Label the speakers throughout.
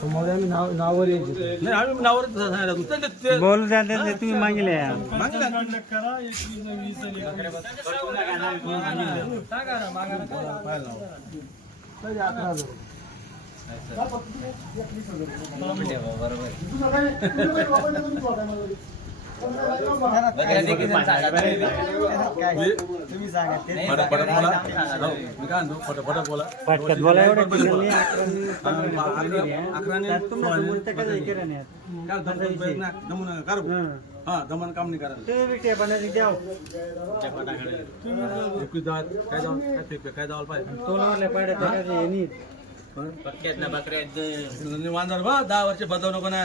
Speaker 1: समोर आम्ही नाव नावावर यायचे
Speaker 2: नाही आम्ही नावावरच. ते- ते-
Speaker 3: बोल ते तुम्ही मागले
Speaker 1: अकरा हजार
Speaker 2: बोला.
Speaker 3: पटकत बोला एवढं
Speaker 2: हा, दमन काम नाही करायला
Speaker 3: बी द्याव
Speaker 2: दहा काय जावं पाहिजे
Speaker 3: तोलावरल्या पाड्या त्या हे
Speaker 2: बा दहा वर्ष बदलू नको ना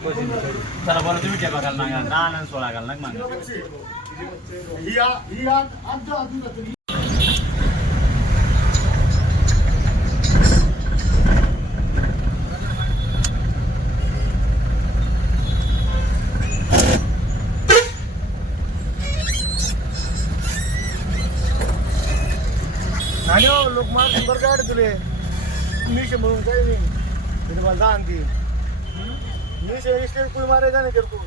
Speaker 4: चला बरं तुम्ही टेपा घाल मागा सोळा घाल ना मागा
Speaker 1: ही आ- ही आ- आमच्या आजूबाजूला नाही हो, लोक मार नंबर काढ तुले मी म्हणून काही नाही. मला दहा आणखी मी स्टेट कुल मारायचा नाही करतो.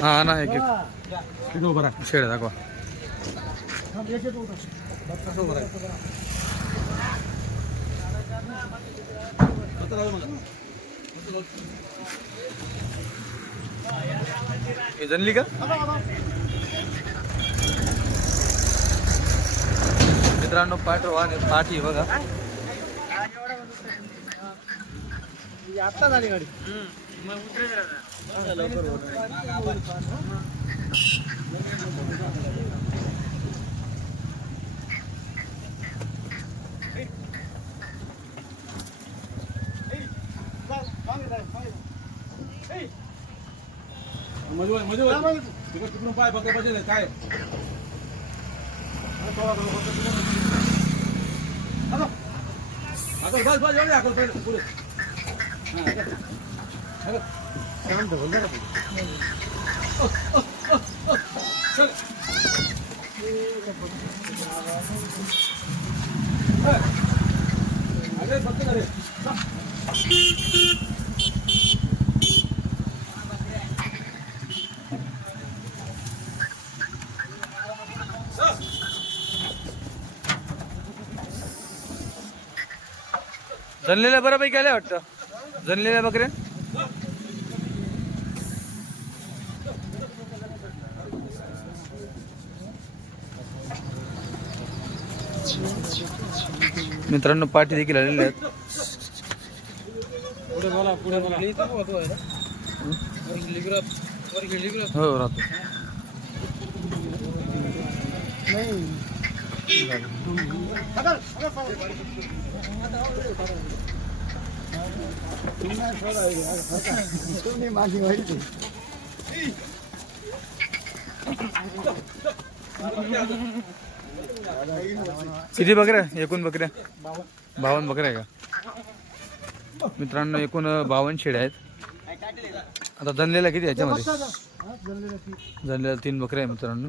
Speaker 5: हा ना एक
Speaker 2: उभं राहा.
Speaker 5: शेड दाखवा.
Speaker 1: याच्यात होतं
Speaker 2: तिथं उभं राहा. तिथं राहू नका.
Speaker 5: हे जनली का मित्रांनो पाठवा आणि पाठी बघा
Speaker 1: आत्ता झाली गाडी
Speaker 2: मध्ये वळ, मध्ये वळ. तिकडं तिकडून पाय पकडे पाहिजे नाही, काय आता बस बस एवढी हाकल पहिले, पुढे हा, हाकल. हाकल. ओ, ओ, ओ, ओ. चल. ए. अरे फक्त अरे
Speaker 5: जनलेल्या बऱ्यापैकी आल्या वाटतं. जनलेल्या बकऱ्या? मित्रांनो पाठी देखील आलेल्या आहेत. हो राहतो. किती बकऱ्या? एकूण बकऱ्या? बावन्न बकऱ्या आहे का? मित्रांनो एकूण बावन्न शेळ्या आहेत. आता जनलेल्या किती याच्यामध्ये? जनलेल्या तीन. बकऱ्या आहे मित्रांनो.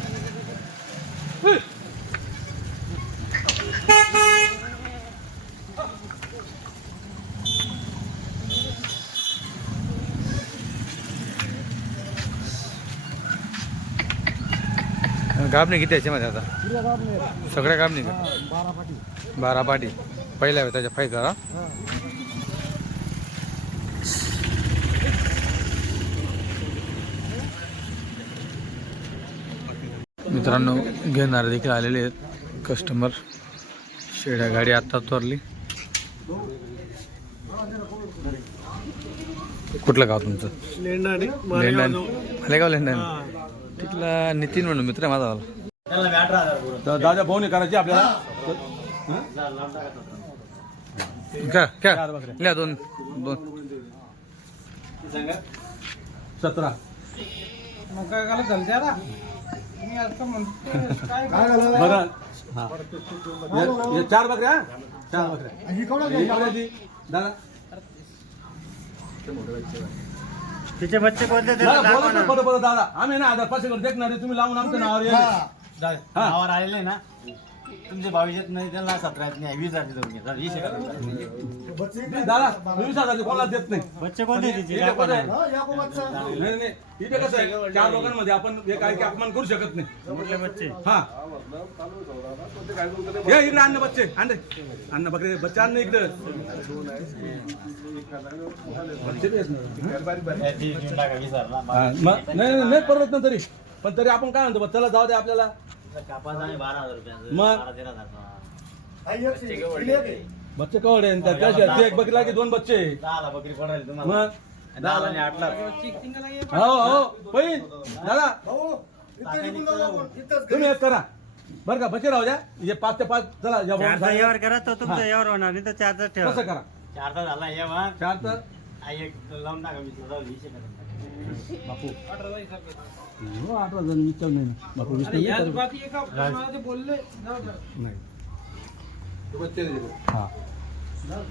Speaker 5: गाबणे किती याच्यामध्ये आता? सगळ्या गाबणे का?
Speaker 1: बारा पाठी
Speaker 5: बारा पाटी. पहिल्या त्याच्या फायदा मित्रांनो घेणारे देखील आलेले आहेत कस्टमर शेड्या गाडी आत्ता तोरली कुठलं गाव तुमचं?
Speaker 1: लेंडाने
Speaker 5: लेंडन मालेगाव लेंडन तिथला नितीन म्हणून मित्र आहे माझा वाला.
Speaker 2: दादा भाऊ नाही करायची आपल्याला?
Speaker 5: का क्या
Speaker 2: चार बकऱ्या.
Speaker 5: लिहा दोन दोन.
Speaker 4: सांगा.
Speaker 2: सतरा.
Speaker 3: मग काय आता. म्हणतो
Speaker 1: झालं?
Speaker 2: बरं. हा. चार बकऱ्या. हा? चार बकऱ्या?
Speaker 1: ही?
Speaker 2: दादा.
Speaker 3: तिचे बच्चे कोणते ते
Speaker 2: दादा,
Speaker 3: दाखवा ना.
Speaker 2: आम्ही ना हजार पाचशे देखणार तुम्ही लावून आमच्या नावावर येईल.
Speaker 1: हा.
Speaker 4: नावावर आलेले ना तुमचे बावीस नाही त्यांना सतरा येत नाही वीस हजार देऊन घ्या वीस हजार
Speaker 1: ते बच्चे
Speaker 2: नाही, दादा वीस हजारचे कोणाला देत नाही.
Speaker 3: बच्चे कोणते तिचे?
Speaker 2: इथे कसं आहे?
Speaker 1: हा.
Speaker 2: नाही नाही इथे कसं आहे? चार लोकांमध्ये आपण हे काय की अपमान करू शकत नाही.
Speaker 3: कुठले बच्चे.
Speaker 2: हा. ये इकडे अन्न बच्चे अंडे अन्न बकरे बच्चे अन्न इकडे. बच्चे बी आहेत ना.
Speaker 4: देऊन टाका वीस हजार
Speaker 2: हा, मग- नाही नाही नाही परवडत ना तरी. पण तरी आपण काय म्हणतो बा, चला जाऊ दे आपल्याला.
Speaker 4: कापास बारा हजार
Speaker 2: मग?
Speaker 4: बारा तेरा हजार
Speaker 1: हा, ही.
Speaker 2: बच्चे कवडे आणि त्या- त्या- ते एक बकरीला की दोन बच्चे.
Speaker 4: दहाला बकरी पडायला तुम्हाला.
Speaker 2: मग?
Speaker 4: दहाला आणि आठ लाख
Speaker 2: हो हो. पहिल दादा. तुम्ही एक करा. बरं का बच्चे राहू द्या. हे पाच ते पाच चला या भाऊ
Speaker 3: चारचा यावर करा तो तुमचा
Speaker 2: हा.
Speaker 3: यावर होणार नाही तर चारचा ठेवा.
Speaker 2: कसं करा?
Speaker 4: चारचा झाला हे मग
Speaker 2: चार तर
Speaker 4: हा एक लावून टाका वीस एक हजार.
Speaker 2: बापू. हो अठरा जण विचार नाही. बापू नाही. विचार.
Speaker 3: बोलले
Speaker 2: नाही. हा.
Speaker 4: नाही.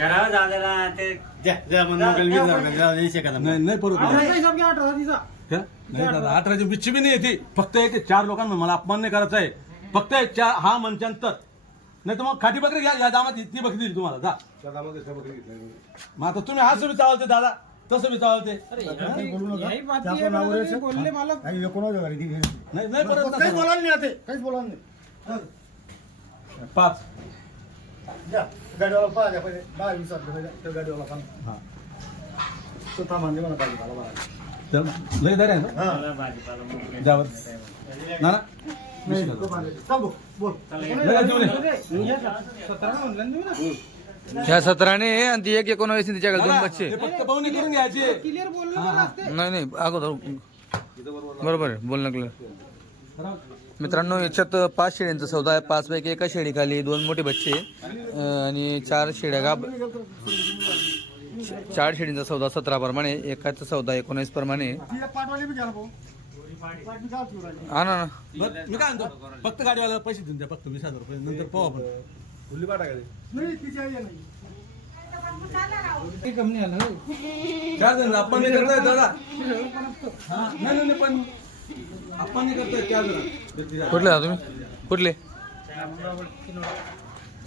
Speaker 4: पाहिजे.
Speaker 3: करा दादाला ते
Speaker 4: द्या, द्या म्हणून मोकळं वीस हजार रुपये, द्या, वीस एक हजार.
Speaker 2: नाही काय? नाही. दादा अठराची बिच्छी बी नाही येते. फक्त एक चार लोकांना मला अपमान नाही करायचा आहे. फक्त एक चार हा मनच्यानंतर नाही तर मग खाटी बकरी घ्या या दामात ती बकरी दिली तुम्हाला. जा. मग आता तुम्ही असं बी चालते दादा. तसं बी चालते.
Speaker 3: बोलले मला
Speaker 1: नाही, हे
Speaker 2: नाही नाही परत
Speaker 1: काहीच
Speaker 2: नका.
Speaker 1: बोलायला नाही आता. काहीच बोलायला नाही.
Speaker 2: पाच.
Speaker 1: द्या. गाडीवाला पाहा द्या पहिले दहा वीस हजार रुपये द्या. त्या गाडीवाला सांग
Speaker 2: हा
Speaker 1: तो थांबा नाही मला पाहिजे मला बघा.
Speaker 2: चल, लय दर आहे ना
Speaker 1: हा.
Speaker 3: भाजीपाला मोकळे.
Speaker 2: द्यावर ना ना
Speaker 1: नाही, तो पाहिजे. थांब, बोल, बोल.
Speaker 2: लय देऊ नये.
Speaker 3: सतरा म्हणलं ना तुम्ही ना
Speaker 5: ह्या सतराने आणि ती एक एकोणावीस तिच्याकडे दोन बच्चे
Speaker 2: हे फक्त पाहुणे करून घ्यायचे
Speaker 3: क्लिअर बोललं मला असते
Speaker 5: नाही नाही अगोदर बरोबर आहे बोलणं क्लिअर मित्रांनो याच्यात पाच शेळ्यांचा सौदा आहे. पाच पैकी एका शेळीखाली दोन मोठे बच्चे आणि चार शेळ्या गाब चार शेळींचा सौदा सतरा प्रमाणे एकाचा सौदा एकोणीस प्रमाणे. हा ना
Speaker 2: मी काय म्हणतो फक्त गाडीवाला पैसे देऊन द्या फक्त वीस हजार रुपये नंतर पाहू आपण.
Speaker 3: हो.
Speaker 2: काय झालं? आपण नाही करताय दादा. हा, नाही नाही नाही, पण आपण करताय क्या जरा
Speaker 5: कुठले आहात तुम्ही? कुठले?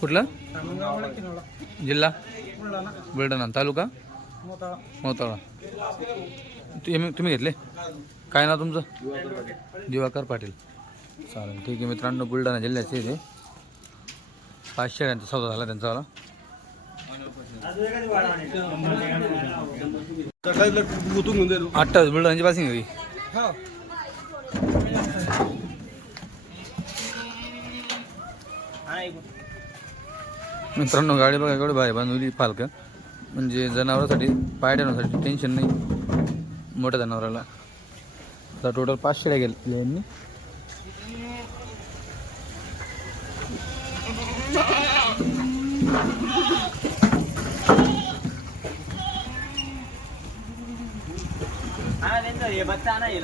Speaker 5: कुठलं? जिल्हा?
Speaker 3: बुलढाणा.
Speaker 5: तालुका?
Speaker 3: मोताळा.
Speaker 5: तुम्ही तुम्ही घेतले? काय नाव तुमचं? दिवाकर पाटील. चालेल ठीक आहे मित्रांनो बुलढाणा जिल्ह्याचे ते पाच शेळ्यांचा सौदा झाला त्यांचा वाला. अठ्ठावीस बुलढाण्याची पासिंग होई
Speaker 3: हो
Speaker 5: मित्रांनो गाडी बघा एवढी भारी बांधवली पालकं म्हणजे जनावरांसाठी पाय ठेवण्यासाठी टेन्शन नाही. मोठ्या जनावराला. आता टोटल पाच शेळ्या गेल्या यांनी.
Speaker 4: हा, हे बच्चा नाही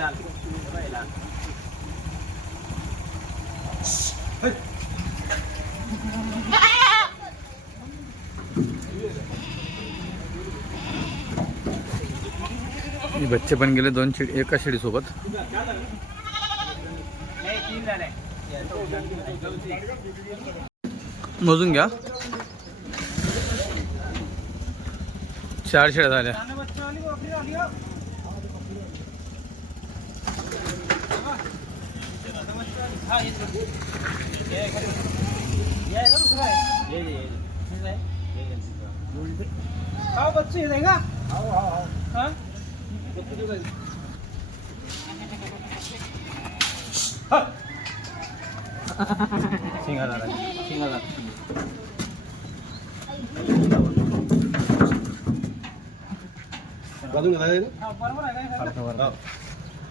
Speaker 5: बच्चे पण गेले दोन शिडी एका शेळीसोबत
Speaker 4: सोबत
Speaker 5: मोजून घ्या. चार शेळ्या झाल्या.
Speaker 4: ये,
Speaker 3: बच्चे आहे का हा
Speaker 4: शिंगा झाला. शिंगा झाला.
Speaker 2: आहे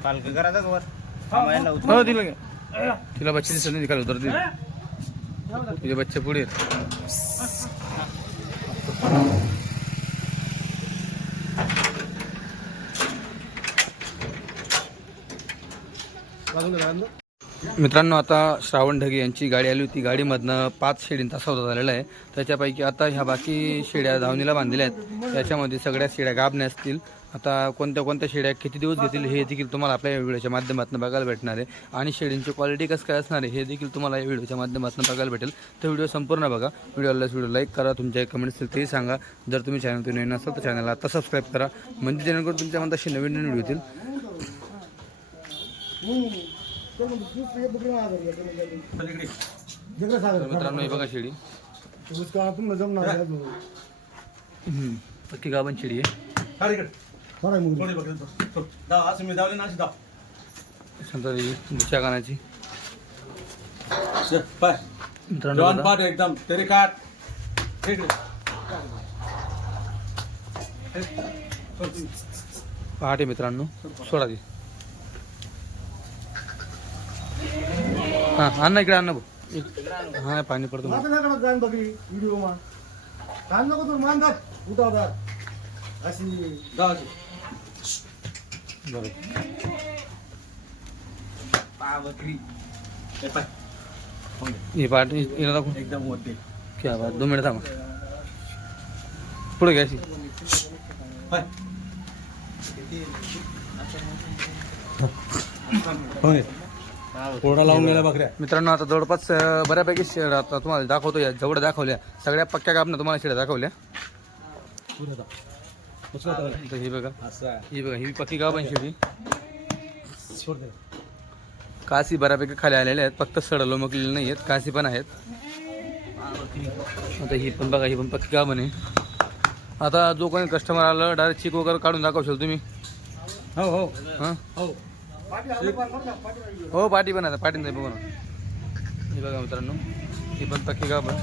Speaker 4: पालक का वर
Speaker 5: तिला बच्ची दिसत नाही उतर तुझे बच्चे पुढे आहेत. मित्रांनो आता श्रावण ढगे यांची गाडी आली होती. गाडीमधनं पाच शेडींचा सौदा झालेला आहे. त्याच्यापैकी आता ह्या बाकी शेड्या धावणीला बांधलेल्या आहेत. त्याच्यामध्ये सगळ्या शेड्या गाभण्या असतील. आता कोणत्या कोणत्या शेळ्या किती दिवस घेतील हे देखील तुम्हाला आपल्या या व्हिडिओच्या माध्यमातून बघायला भेटणार आहे. आणि शेळींची क्वालिटी कसं काय असणार आहे हे देखील तुम्हाला या व्हिडिओच्या माध्यमातून बघायला भेटेल. तर व्हिडिओ संपूर्ण बघा. व्हिडिओला व्हिडिओ लाईक करा तुमच्या कमेंट्स असतील तेही सांगा. जर तुम्ही चॅनल नवीन असाल तर चॅनलला आता सबस्क्राईब करा. म्हणजे जेणेकरून तुमच्या मनात असे नवीन नवीन व्हिडिओ येतील. मित्रांनो हे बघा
Speaker 1: जमणार.
Speaker 5: हम्म. पक्की गाभण शेळी आहे.
Speaker 2: काढ इकडे.
Speaker 1: खरं आहे मुलगी.
Speaker 2: थोडी बघ, थोडी. थोडी. दाव, असं मी दावले ना अशी दाव.
Speaker 5: नंतर दुसऱ्या कानाची
Speaker 2: ये, पाय.
Speaker 5: मित्रांनो
Speaker 2: जवान
Speaker 5: बघा.
Speaker 2: पाठ एकदम तेरे काट. सोड.
Speaker 5: पहाटे मित्रांनो सोडा ती हां आण ना इकडे ना भाऊ. हा पाणी पडतो
Speaker 1: बकरी व्हिडिओ मा काय नको तू मानतात उठावदार अशी
Speaker 2: दाव अशी.
Speaker 5: बरोबर
Speaker 4: पहा बकरी
Speaker 2: हे पाय.
Speaker 5: ही पाठ हिला दाखव
Speaker 2: एकदम मोठी
Speaker 5: क्या बात दोन मिनिट थांबा. पुढे घ्या अशी.
Speaker 2: पाय. हो ये. कोरडा लावून गेल्या बकऱ्या.
Speaker 5: मित्रांनो आता जवळपास अं, बऱ्यापैकी शेड आता तुम्हाला दाखवतो या जेवढ्या दाखवल्या सगळ्या पक्क्या कापणं तुम्हाला शेड्या दाखवल्या. तर ही बघा.
Speaker 2: असं आहे.
Speaker 5: ही बघा ही पक्की गाव पण
Speaker 2: दे.
Speaker 5: कासी बऱ्यापैकी खाली आलेल्या आहेत फक्त सड लोमकलेले नाही आहेत कासी पण आहेत. आता ही पण बघा ही पण पक्की का म्हणे. आता जो कोणी कस्टमर आलं डायरेक्ट चिक वगैरे काढून दाखवशाल तुम्ही?
Speaker 2: हो हो.
Speaker 5: हां?
Speaker 2: हो.
Speaker 5: हो पाठी पण आहे पाठी नाही बघा ना. हे बघा मित्रांनो ही पण पक्की का पण.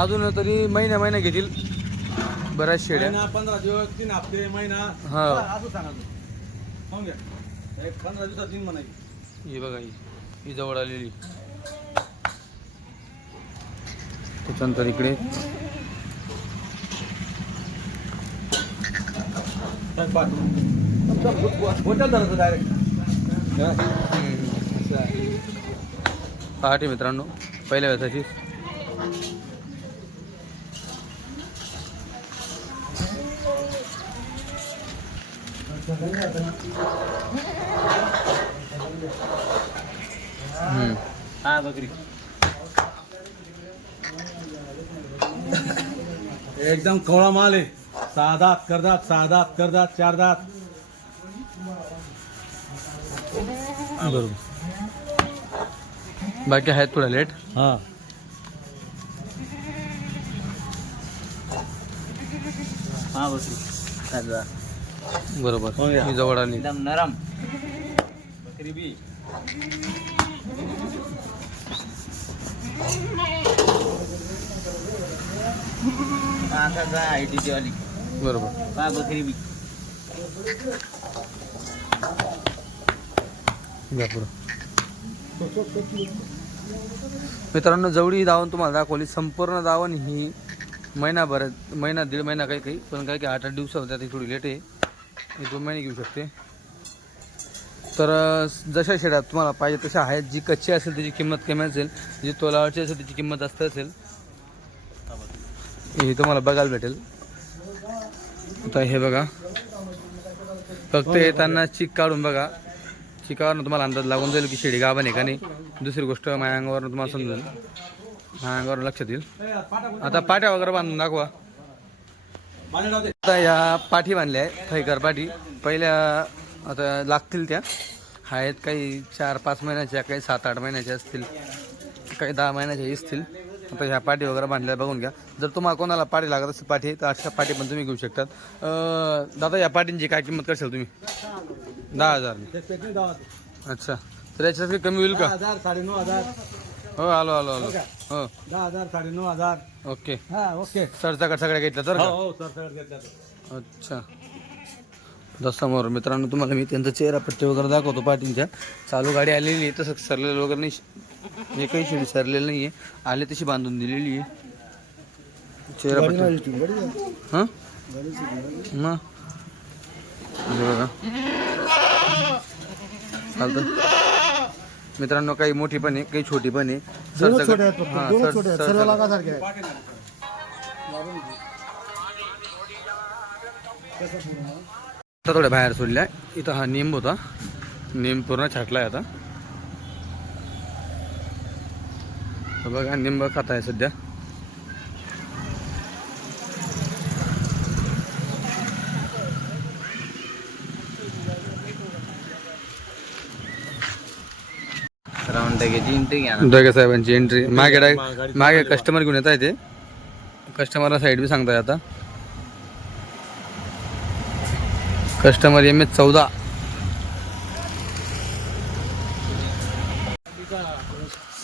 Speaker 5: अजून तरी महिन्या महिन्या घेतील. बऱ्याच शेड्या.
Speaker 2: महिना पंधरा दिवस तीन हप्ते महिना.
Speaker 5: हा.
Speaker 2: असं सांगा तू पाहून घ्या. एक पंधरा दिवसात तीन म्हणायची.
Speaker 5: ही बघा ही. ही जवळ आलेली. त्याच्यानंतर इकडे.
Speaker 2: धरायचं डायरेक्ट
Speaker 5: पहाटे मित्रांनो पहिल्या वेळेसाठी
Speaker 4: हा बकरी.
Speaker 2: एकदम कवळा माल आहे. सहा दात करदात सहा दात करदात चार दात
Speaker 5: बरोबर. बाकी आहेत थोडा लेट
Speaker 2: हा.
Speaker 4: हा बकरी. साधा.
Speaker 5: बरोबर.
Speaker 2: हो
Speaker 5: जवळ आली.
Speaker 4: एकदम नरम. बकरी बी. आय टी वाली.
Speaker 5: बरोबर.
Speaker 4: बकरी बी.
Speaker 5: पुढं. मित्रांनो जवळी दावण तुम्हाला दाखवली संपूर्ण दावण ही महिनाभर महिना दीड महिना काही काही पण काही काही आठ आठ दिवस होत्या ती थोडी लेट आहे. एक दोन महिने घेऊ शकते. तर जशा शेड्या तुम्हाला पाहिजे तशा आहेत. जी कच्ची असेल त्याची किंमत कमी असेल. जी तोलावरची असेल त्याची किंमत जास्त असेल. हे तुम्हाला बघायला भेटेल. आता हे बघा. फक्त येताना चिक काढून बघा. चिकावरनं तुम्हाला अंदाज लागून जाईल की शेडी गाभण नाही का नाही. दुसरी गोष्ट माझ्या अंगावरनं तुम्हाला समजेल. माझ्या अंगावर लक्षात येईल. आता पाट्या वगैरे बांधून दाखवा. आता या पाठी बांधल्या आहेत थैकर पाठी. पहिल्या आता लागतील त्या. आहेत काही चार पाच महिन्याच्या काही सात आठ महिन्याच्या असतील. काही दहा महिन्याच्या असतील. आता ह्या पाठी वगैरे बांधल्या बघून घ्या. जर तुम्हाला कोणाला पाठी लागत असेल पाठी तर अशा पाठी पण तुम्ही घेऊ शकतात. दादा या पाठींची काय किंमत करशाल तुम्ही? दहा हजार. अच्छा. तर याच्यात काही कमी होईल का?
Speaker 2: हजार साडेनऊ हजार.
Speaker 5: हो आलो आलो आलो. हो.
Speaker 2: दहा हजार साडेनऊ हजार.
Speaker 5: ओके.
Speaker 2: हा ओके.
Speaker 5: सरचा सगळ्या घेतल्या तर
Speaker 2: हो
Speaker 5: का?
Speaker 2: हो सर सगळं घेतलं
Speaker 5: अच्छा. आता समोर मित्रांनो तुम्हाला मी त्यांचा चेहरा पट्टी वगैरे दाखवतो पाठींच्या चालू गाडी आलेली आहे तसं सरलेलं वगैरे नाही. एकही शेडी सरलेलं नाही आहे आले तशी बांधून दिलेली आहे. चेहरा पट्टी. हां? मग? हे बघा. चालतं मित्रांनो काही मोठी पण आहे काही छोटी पण आहे.
Speaker 1: दोनच
Speaker 5: सरसकट-
Speaker 1: छोटे आहेत फक्त
Speaker 5: हां,
Speaker 1: दोनच
Speaker 5: सर-
Speaker 1: छोटे आहेत.
Speaker 5: सर-
Speaker 1: सर्व
Speaker 5: सर-
Speaker 1: लागासारखे आहेत
Speaker 5: आता थोड्या बाहेर सोडल्या. इथं हा निंब होता. निंब पूर्ण छाटलाय आता. तर बघा निंब खात आहे सध्या. डगे साहेबांची एंट्री मागे डाय- मागे कस्टमर घेऊन येत आहे ते कस्टमरला साईड बी सांगताय आता कस्टमर एम एच चौदा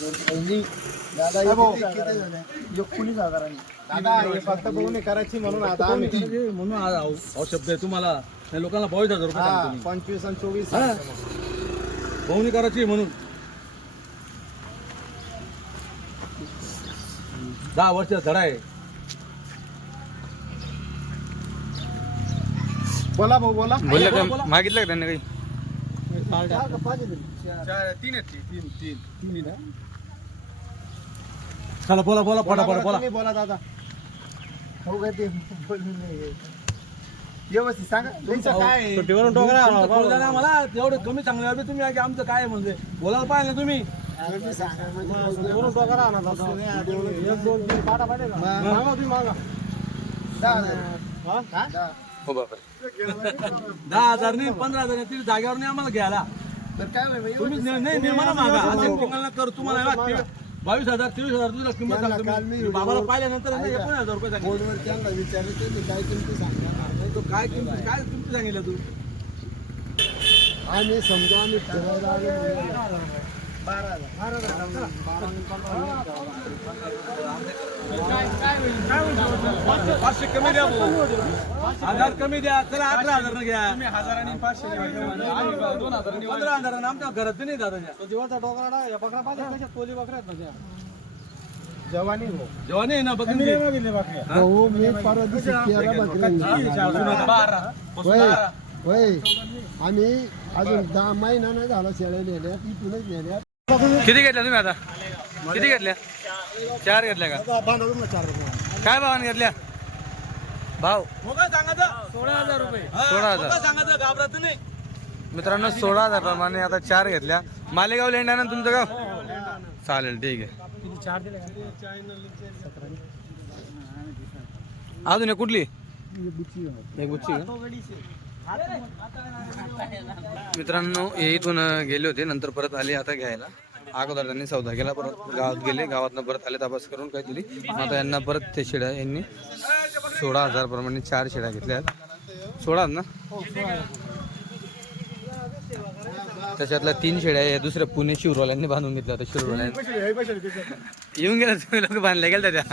Speaker 1: दादा किती- किती झाले? एकोणीस हजारांनी. दादा फक्त बघून करायची म्हणून आता आम्ही
Speaker 2: म्हणून शब्द आहे तुम्हाला त्या लोकांना बावीस हजार रुपये सांगतो मी.
Speaker 1: पंचवीस आणि चोवीस.
Speaker 2: बहुनी करायची म्हणून दहा वर्ष धडा आहे.
Speaker 1: बोला भाऊ बोला.
Speaker 5: बोलले का? मागितलं का त्यांनी काही?
Speaker 1: चार का पाच आहेत?
Speaker 2: तीन आहेत तीन तीन तीन चला बोला बोला. पडा पडा बोला
Speaker 1: बोला दादा. हो काय ते बोलून नाही. व्यवस्थित सांगा. तुमचं काय आहे?
Speaker 2: तुमचं बोललं ना मला. एवढे कमी चांगले हवे तुम्ही आमचं काय म्हणजे बोलायला पाहिजे ना तुम्ही.
Speaker 1: दहा हजार.
Speaker 2: नाही पंधरा हजार नाही, तरी जागेवर नाही आम्हाला घ्यायला
Speaker 1: तर काय
Speaker 2: तुम्ही नाही मला मागा असं कोणाला कर तुम्हाला बघा, बावीस हजार तेवीस हजार तुझ्या किंमत सांगतो बाबाला पाहिल्यानंतर एकोणीस हजार रुपये
Speaker 1: फोनवर त्यांना विचारलं काय किमती
Speaker 2: नाही, तो काय किंमत काय किंमत सांगितलं तू
Speaker 1: आम्ही समजा आम्ही हजार. हजार.
Speaker 2: पाचशे कमी द्या. हजार कमी द्या. चला अकरा हजार घ्या. हजारांनी पाचशे पंधरा हजार आमच्या घरात नाही दादा
Speaker 1: जीवाचा डोकरा या बकरा पाहिजे कशा कोली बकऱ्या आहेत ना त्या जवानी हो.
Speaker 2: जेव्हा नाही ना बघून घे.
Speaker 1: हो? मी परवा दिवशी तेरा बकऱ्या होय होय आम्ही अजून दहा महिना नाही झाला शेळ्या नेल्यात इथूनच नेल्यात
Speaker 5: किती घेतल्या तुम्ही आता? किती घेतल्या? चार घेतल्या का? काय भावाने घेतल्या? भाव.
Speaker 2: सोळा हजार रुपये.
Speaker 5: सोळा हजार. मित्रांनो सोळा हजार प्रमाणे आता चार घेतल्या. मालेगाव लेंडा ना तुमचं गाव? चालेल ठीक आहे. अजून कुठली? एक गुच्ची का? मित्रांनो हे इथून गेले होते नंतर परत आले आता घ्यायला. अगोदर त्यांनी सौदा केला परत गावात गेले गावातनं परत आले तपास करून काहीतरी. आता यांना परत ते शिड्या यांनी सोळा हजार प्रमाणे चार शिड्या घेतल्या आहेत. सोळा आहेत ना? त्याच्यातल्या तीन शेळ्या या दुसऱ्या पुणे शिवरोल्यांनी बांधून घेतल्या होत्या शिवरोल्यांनी. येऊन गेला तुम्ही लोक बांधल्या गेल्या त्या.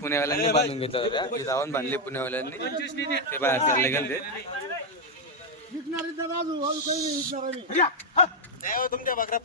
Speaker 5: पुण्यावाल्यांनी बांधून घेतल्या होत्या. जाऊन बांधली पुण्यावाल्यांनी ते बाहेर चालले गेले
Speaker 1: आम्ही
Speaker 4: तुमच्या बकरा